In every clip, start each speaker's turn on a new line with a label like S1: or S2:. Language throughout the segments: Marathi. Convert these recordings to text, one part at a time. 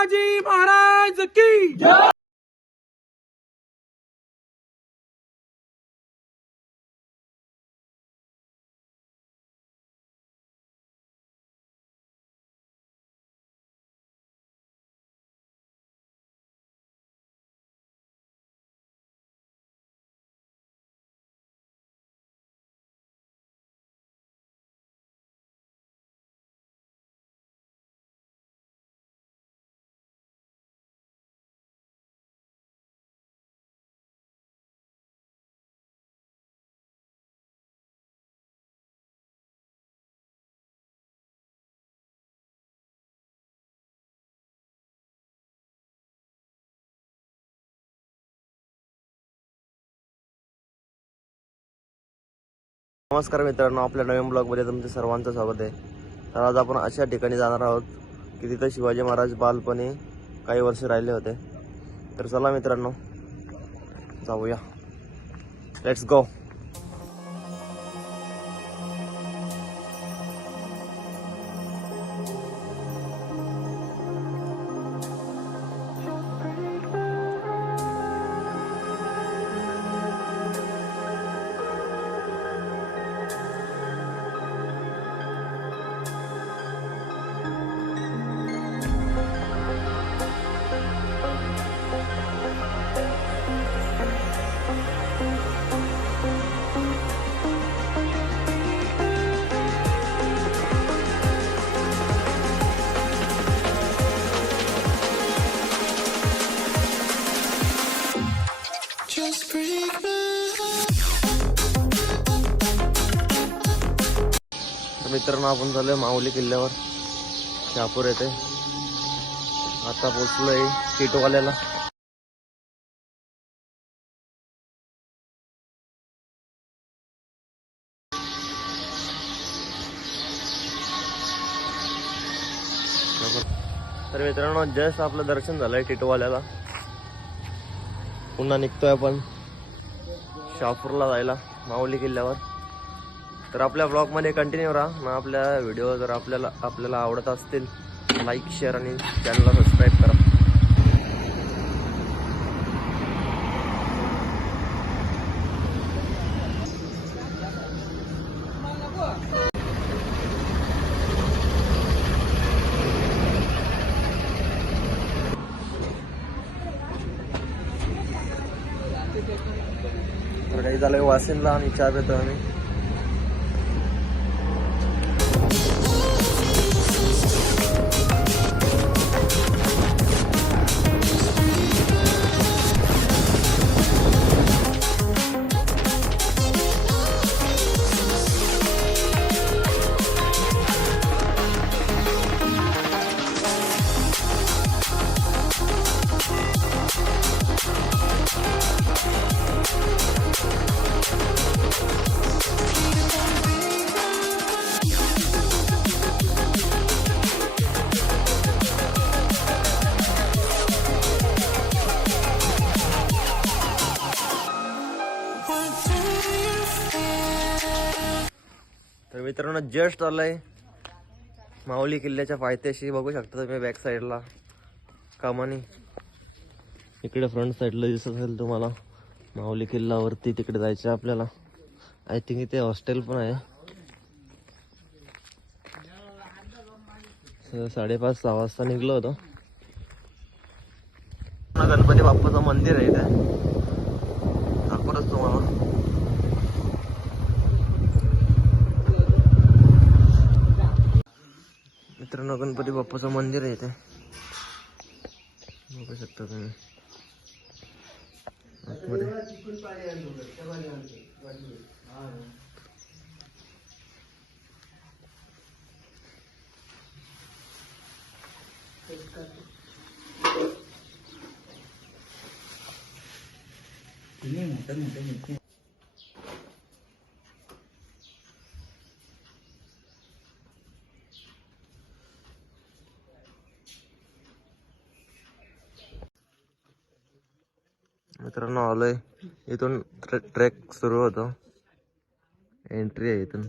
S1: शिवाजी महाराज की
S2: नमस्कार मित्रांनो आपल्या नवीन ब्लॉगमध्ये तुमचं सर्वांचं स्वागत आहे. तर आज आपण अशा ठिकाणी जाणार आहोत की तिथं शिवाजी महाराज बालपणी काही वर्ष राहिले होते. तर चला मित्रांनो जाऊया. लेट्स गो मित्रांनो आपण चालूय माऊली किल्ल्यावर. शहापूर येते आता पोचलोय टिटोवाल्याला तर मित्रांनो जस्ट आपलं दर्शन झालंय टिटोवाल्याला पुन्हा निघतोय आपण शहापूरला जायला माऊली किल्ल्यावर. तर आपल्या ब्लॉगमध्ये कंटिन्यू राहा. मग आपल्या व्हिडिओ जर आपल्याला आपल्याला आवडत असतील लाईक शेअर आणि चॅनलला सबस्क्राईब करा. झालं झालंय वासिनला आणि चहा पितो आम्ही. जस्ट आलंय. माऊली किल्ल्याच्या पायथ्याशी बघू शकता तुम्ही बॅक साईडला कामानी. इकडे फ्रंट साईडला दिसत असेल तुम्हाला. माऊली किल्ल्यावरती तिकडे जायचं आहे आपल्याला. आय थिंक इथे हॉस्टेल पण आहे. साडेपाच सहा वाजता निघलो होतो. गणपती बाप्पाचं मंदिर आहे इथे. दाखवतच तुम्हाला. मित्रांनो गणपती बाप्पाचं मंदिर आहे इथे. बघू शकता तुम्ही. आतमध्ये. हॉल आलोय. इथून ट्रेक सुरू होतो. एंट्री आहे इथून.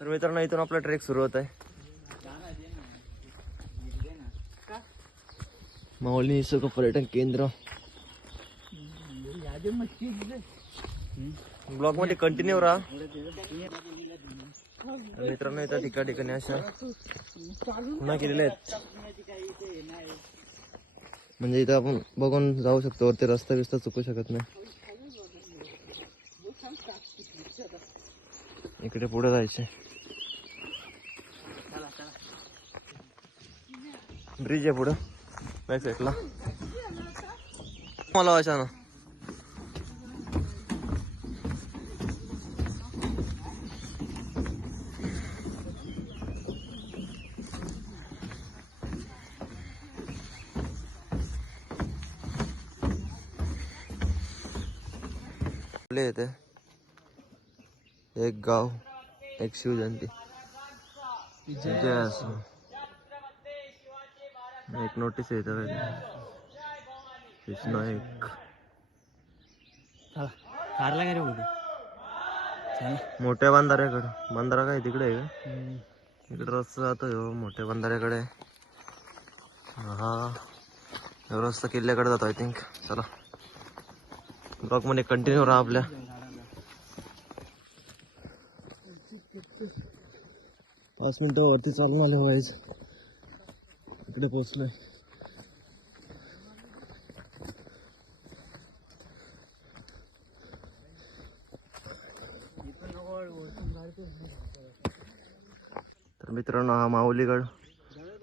S2: तर मित्रांनो इथून आपला ट्रेक सुरू होत आहे. माऊली निसर्ग पर्यटन केंद्र. ब्लॉगमध्ये कंटिन्यू राहा. मित्रांनो येतात ठिका ठिकाणी अशा पुन्हा केलेल्या आहेत. म्हणजे इथं आपण बघून जाऊ शकतो वरती रस्ता बिस्ता चुकू शकत नाही. इकडे पुढे जायचे ब्रिज आहे पुढं. बॅक साईडला मला वाचा ना. येते एक गाव एक शिवजयंती. जय असो. एक नोटीस येतं कृष्णा एक.
S1: कारला काय रे
S2: मोठ्या बंधाऱ्याकडं. बंधारा काय तिकडे आहे का? इकडे रस्ता जातो ह्यो मोठ्या बंधाऱ्याकडे. हा. रस्ता किल्ल्याकडे जातो आय थिंक चला. ब्लॉकमध्ये कंटिन्यू राहा आपल्या. पाच मिनिटं वरती चालून आले व्हायचं इकडे पोहोचलोय. तर मित्रांनो हा माऊलीगड.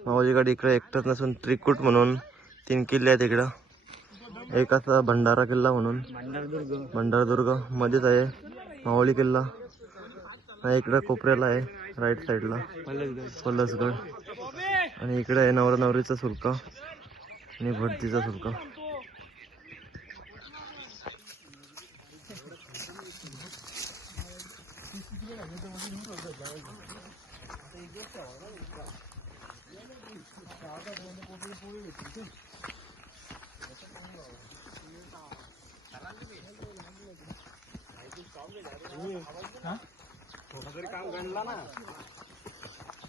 S2: माऊलीगड इकडे एकटाच नसून त्रिकुट म्हणून तीन किल्ले आहेत इकडं. एक असा भंडारा किल्ला म्हणून.
S1: भंडारदुर्ग.
S2: भंडारदुर्ग मध्येच आहे. माऊली किल्ला. इकडं कोपऱ्याला आहे राईट साईडला
S1: पल्लसगड
S2: आणि इकडे आहे नवरा नवरीचा सुलका आणि भटजीचा सुलका.
S1: काम गणला ना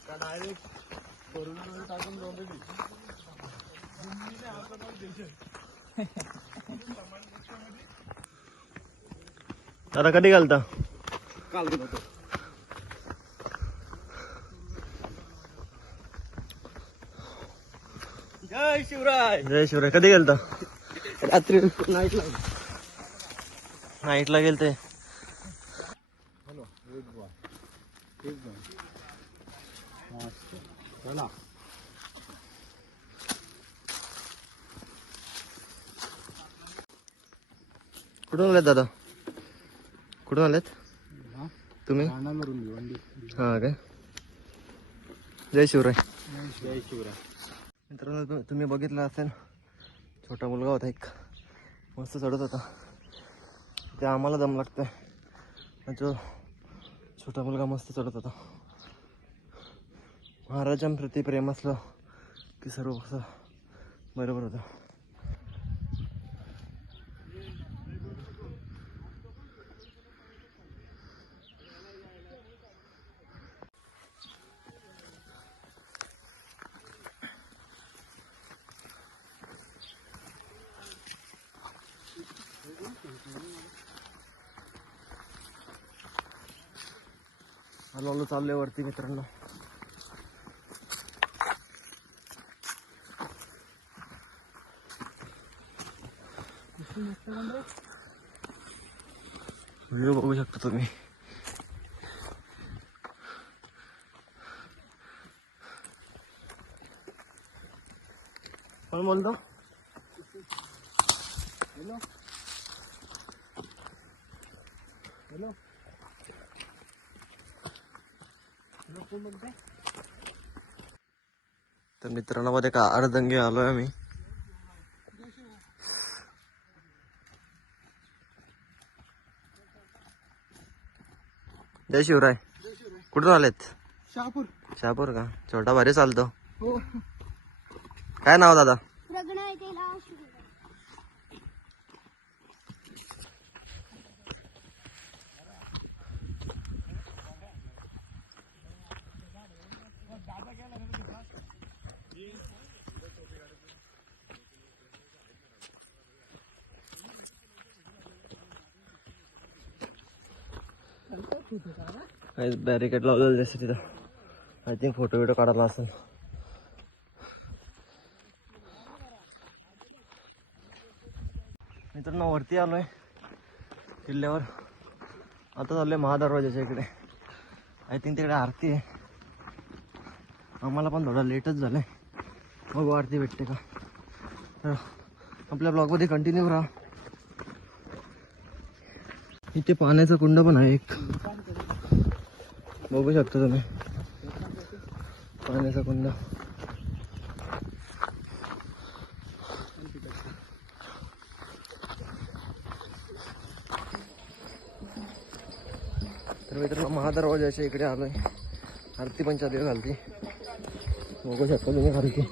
S1: का डायरेक्ट टाकून
S2: दादा कधी घालता?
S1: काल होतो जय शिवराय.
S2: जय शिवराय कधी गेलता
S1: रात्री नाईट लागली
S2: नाईटला गेलते
S1: हॅलो एक बॉय एक बॉय मस्त चला
S2: कुठून आलेत दादा? कुठून आलेत? तुम्ही? हा काय? जय शिवराय.
S1: जय शिवराय.
S2: मित्रांनो तुम्ही बघितलं असेल छोटा मुलगा होता एक. मस्त चढत होता. ते आम्हाला दम लागतंय. तो छोटा मुलगा मस्त चढत होता. महाराजांप्रती प्रेम असलं की सर्व कसं बरोबर होतं. हळू चाललंय वरती मित्रांनो. व्हिडिओ बघू शकता तुम्ही. मित्रांनो मध्ये का अर्धंगी आलोय आम्ही. जय शिवराय. कुठून आलेत?
S1: शहापूर.
S2: शहापूर का? छोटा भारी चालतो.
S1: हो.
S2: काय नाव दादा? बॅरिकेड लावलेलं दिसत तिथं. आय थिंक फोटो बिटो काढायला असेल. मित्रांनो वरती आलोय. किल्ल्यावर. आता चाललोय महादरवाज्याच्या इकडे. आय थिंक तिकडे आरती आहे. आम्हाला पण थोडा लेटच झालंय. बघू आरती भेटते का? आपल्या ब्लॉगमध्ये कंटिन्यू राहा. इथे पाण्याचा कुंड पण आहे एक. बघू शकता तुम्ही. पाण्याचा कुंड. तर मित्रांनो महादरवाजाच्या इकडे आलोय. आरती पण घालते बघू शकता तुम्ही आरती.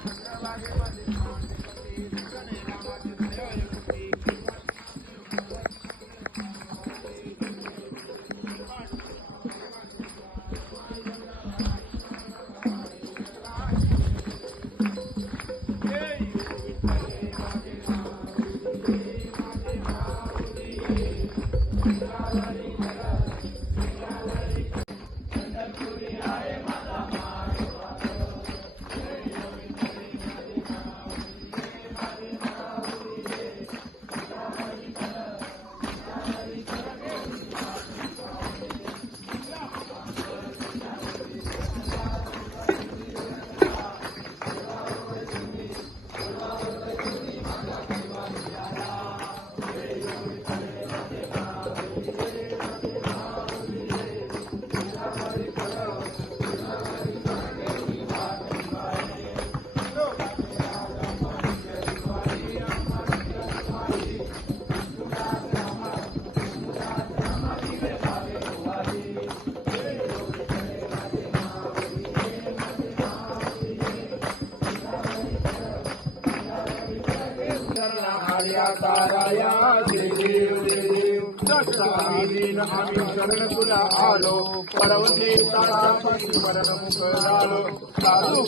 S3: शरण तुला आलो परवते तारापाशी मरण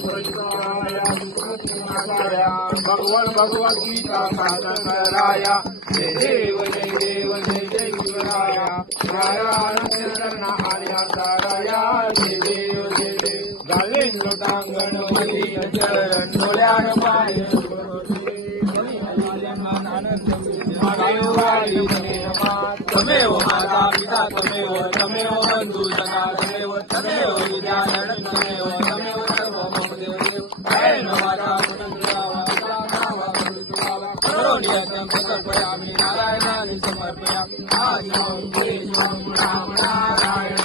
S3: प्रश्नाया भगवान भगवत गीता साधन राया जय देव जय देव जय जय शिवराया नारायण शरण आर्या ताराया जय देव जय देव गाले लोटांगण मधी चरण डोळ्यान पाय तमेव तमेव बंधू सखा तमेव तमेव विद्याधर तमेव तमेव सर्व मम देव देव जय माता करोनियतं प्रकल्पयामि नारायणानि समर्पयामि आदिमं केशवं राम नारायणं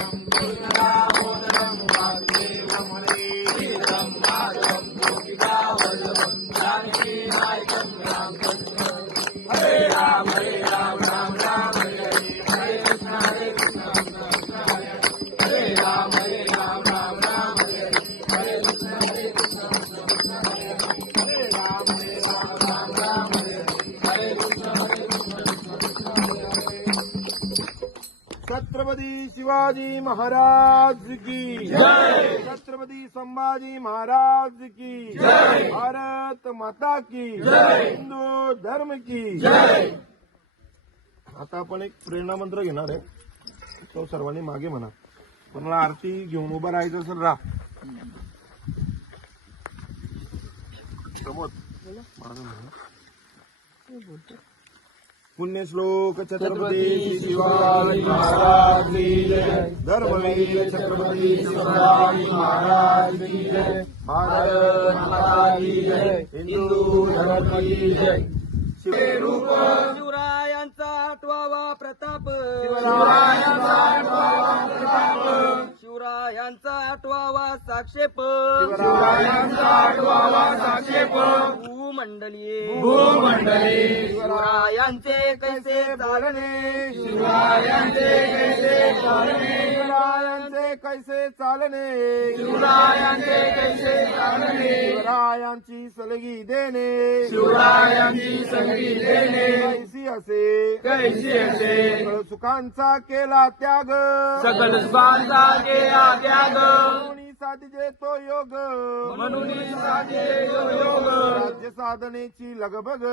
S3: शिवाजी महाराज की। जय। छत्रपती संभाजी महाराज की। जय। भारत माता की। जय। हिंदू धर्म की। जय। आता आपण एक प्रेरणा मंत्र घेणार आहे. तो सर्वांनी मागे म्हणा. पण आरती घेऊन उभं राहायचं असेल राहा. समोर. पुण्यश्लोक छत्रपती श्री शिवाजी महाराज की जय. धर्मवीर छत्रपती शिवाजी महाराज की जय. भारत माता की जय. हिंदू धर्म की जय.
S2: शिवरायांचा आठवावा प्रताप. शिवरायांचा आठवावा साक्षेप. भूमंडली भूमंडली शिवरायांचे कैसे चालणे.
S3: शिवरायांचे कैसे चालणे. शिवरायांचे कैसे चालणे. शिवरायांचे कैसे चालणे. शिवरायांची सलगी देणे. शिवरायांची सलगी देणे. कैसी असे. कैसी असे. सुखांचा केला त्याग.
S1: सकल सुखांचा केला त्याग.
S4: साधिजे तो योग.
S3: म्हणून
S4: राज्य साधनेची लगबग.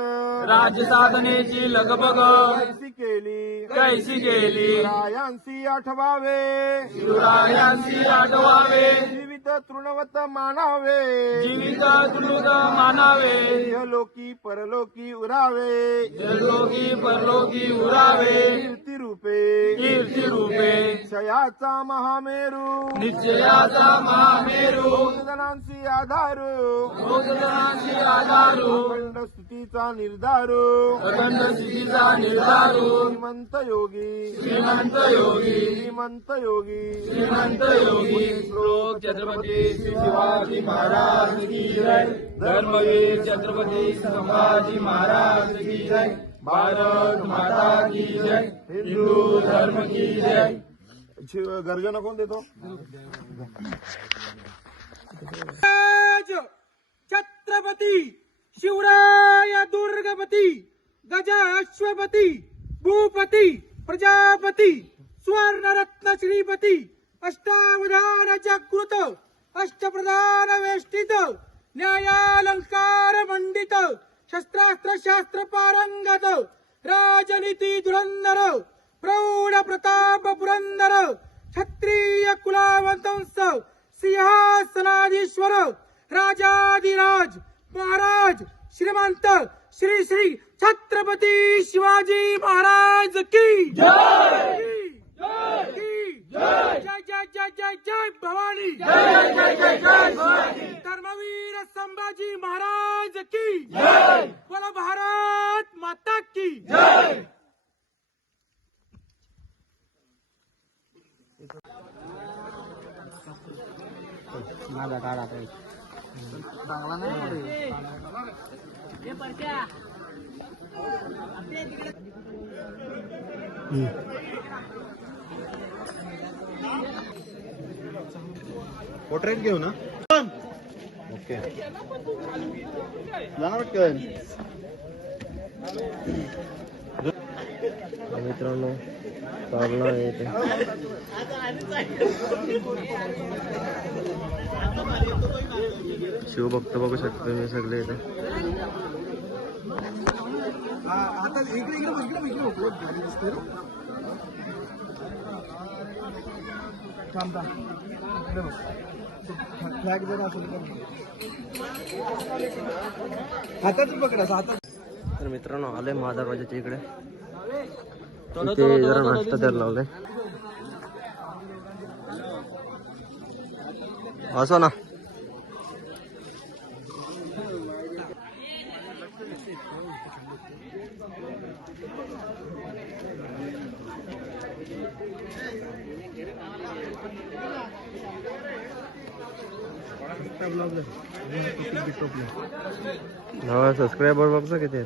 S3: राज्य साधनेची लगबग.
S4: कैसी केली?
S3: कैसी केली?
S4: रायांसी आठवावे.
S3: शिवरायांशी आठवावे.
S4: जीवित तृणवत मानावे.
S3: जीवित तृण मानावे.
S4: लोकी परलोकी उरावे.
S3: जलोकी परलोकी उरावे.
S4: रूपे
S3: कीर्ती रूपे
S4: क्षयाचा महामेरू।
S3: निश्चयाचा महामेरू।
S4: जणांशी आधारू।
S3: भोजनाची आधारू।
S4: अखंड स्तुतीचा निर्धारू।
S3: अखंड स्थितीचा निर्धारू।
S4: श्रीमंत योगी।
S3: श्रीमंत योगी।
S4: श्रीमंत योगी।
S3: श्रीमंत योगी। श्लोक छत्रपती शिवाजी महाराज की जय। धर्मवीर छत्रपती संभाजी महाराज की जय। भारत माता की जय। हिंदू धर्म की जय।
S4: शिव- गर्जना कोण देतो
S5: छत्रपती शिवराय दुर्गपती गजाश्वपती भूपती प्रजापती सुवर्णरत्न श्रीपती अष्टावधान जागृत अष्टप्रधान वेष्टित न्यायालंकार मंडित शस्त्रास्त्र शास्त्र पारंगत राजनीती धुरंधर प्रौढ प्रताप पुरंदर क्षत्रिय कुलावंतंस सिंहासनाधीश्वर राजाधिराज महाराज श्रीमंत श्री श्री छत्रपती शिवाजी महाराज की जय! जय! जय जय जय जय भवानी जय जय जय जय धर्मवीर संभाजी महाराज की। जय। बोलो भारत माता की। जय।
S1: माझा काढा चांगला नाही पोर्ट्रेट घेऊ ना? जाणार
S2: मित्रांनो चालणार आहे ते शिवभक्त बघू शकतो मी सगळे इथे.
S1: आता इकडे इकडे इकडे इकडे गाडी दिसते थांब. थांब फ्लॅग जर असेल तर हातात पकड हातात.
S2: तर मित्रांनो आलोय महादरवाजाच्या इकडे. इथे जरा नाश्ता द्यायला लावलाय. असो ना. हा सबस्क्रायबर बघचा किती आहेत.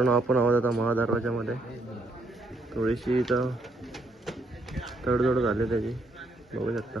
S2: मित्रांनो आपण आहोत आता महादरवाजामध्ये थोडीशी इथं तडजोड झाली त्याची. बघू शकता.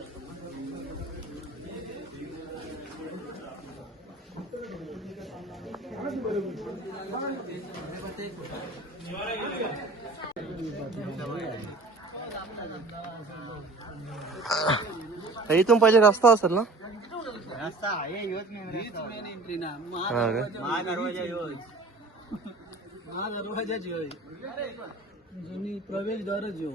S5: इथून
S2: पाहिजे रस्ता असेल ना?
S1: रस्ता आहे ह्योच मेन एंट्री ना.
S2: का?
S1: महादरवाजा ह्योच महादरवाजाच ह्योय जुनी प्रवेशद्वारच ह्यो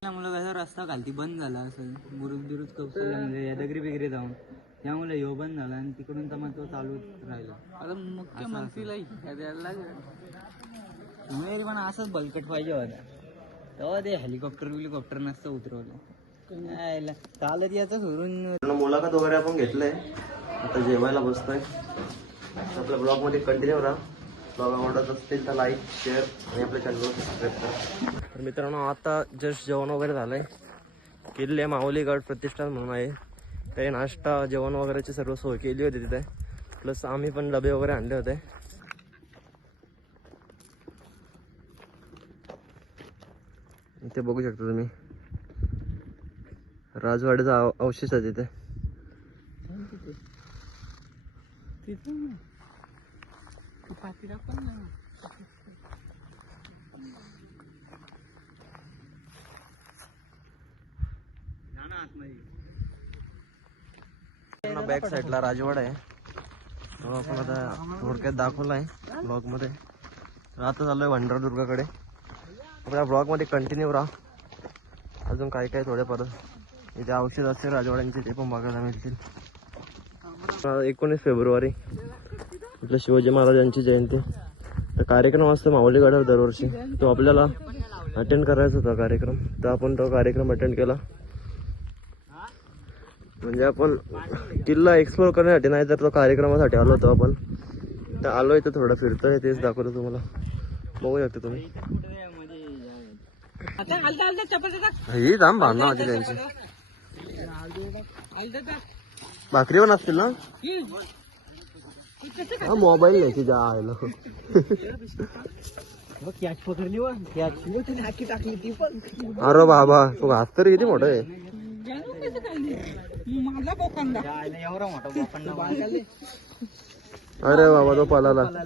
S1: त्यामुळे कसा रस्ता खालती बंद झाला असेल. बुरुज बिरुज म्हणजे यादगिरी बिगरी जाऊन. त्यामुळे ह्यो बंद झाला आणि तिकडून तर मग तो चालू राहिला. आता मुख्यमंत्रीला पण असंच बलकट पाहिजे होता. तेव्हा ते हेलिकॉप्टर बिलिकॉप्टर नसतं उतरवलं. चालत याचं सोडून
S2: पूर्ण मुलाखत वगैरे आपण घेतलंय. आता जेवायला बसतोय. आपल्या ब्लॉगमध्ये कंटिन्यू राहा. ब्लॉग आवडत असतील तर लाईक शेअर आणि आपल्या चॅनलवर सबस्क्राईब करा. तर मित्रांनो आता जस्ट जेवण वगैरे झालंय. किल्ले माऊली गड प्रतिष्ठान म्हणून आहे. काही नाश्ता जेवण वगैरेची सर्व सोय केली होती तिथे. प्लस आम्ही पण डबे वगैरे आणले होते. इथे बघू शकता तुम्ही. राजवाड्याचा अव- अवशेष आहे तिथे. बॅक साईडला राजवाडा आहे. तो आपण आता थोडक्यात दाखवला आहे ब्लॉगमध्ये तर आता चाललोय भंडारदुर्गाकडे आपल्या ब्लॉगमध्ये कंटिन्यू राहा. अजून काय काय थोडे परत. इथे औषध असतील राजवाड्यांचे ते पण बघायला मिळतील. एकोणीस फेब्रुवारी. आपल्या शिवाजी महाराजांची जयंती. तर कार्यक्रम असतो माऊलीगडावर दरवर्षी. तो आपल्याला अटेंड करायचा होता कार्यक्रम. तर आपण तो कार्यक्रम अटेंड केला. म्हणजे आपण किल्ला एक्सप्लोर करण्यासाठी नाही तर तो कार्यक्रमासाठी आलो होतो आपण. तर आलोय तर थोडं फिरतोय तेच दाखवतो तुम्हाला. बघू शकता तुम्ही. ही जाम भांडणं होती त्यांची. भाकरी पण असतील ना? हा मोबाईल नाही तुझ्या आयला.
S1: कॅच पकडली
S2: अरे बाबा तू घास तर किती मोठं आहे?
S1: माझा बोकांदा. एवढा मोठा बोकांदा
S2: अरे बाबा तो पळाला
S1: पण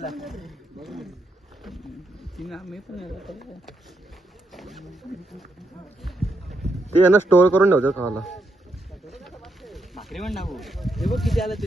S2: ते यांना स्टोअर करून ठेवतो खायला.
S1: भाकरी पण टाकू. हे बघ किती आलं ते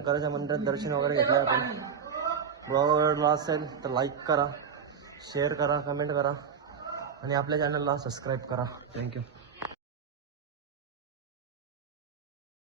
S2: शंकराच्या मंदिरात दर्शन वगैरे घेतलं आपण. ब्लॉग आवडला असेल तर लाईक करा शेअर करा कमेंट करा आणि आपल्या चॅनलला सबस्क्राईब करा. थँक्यू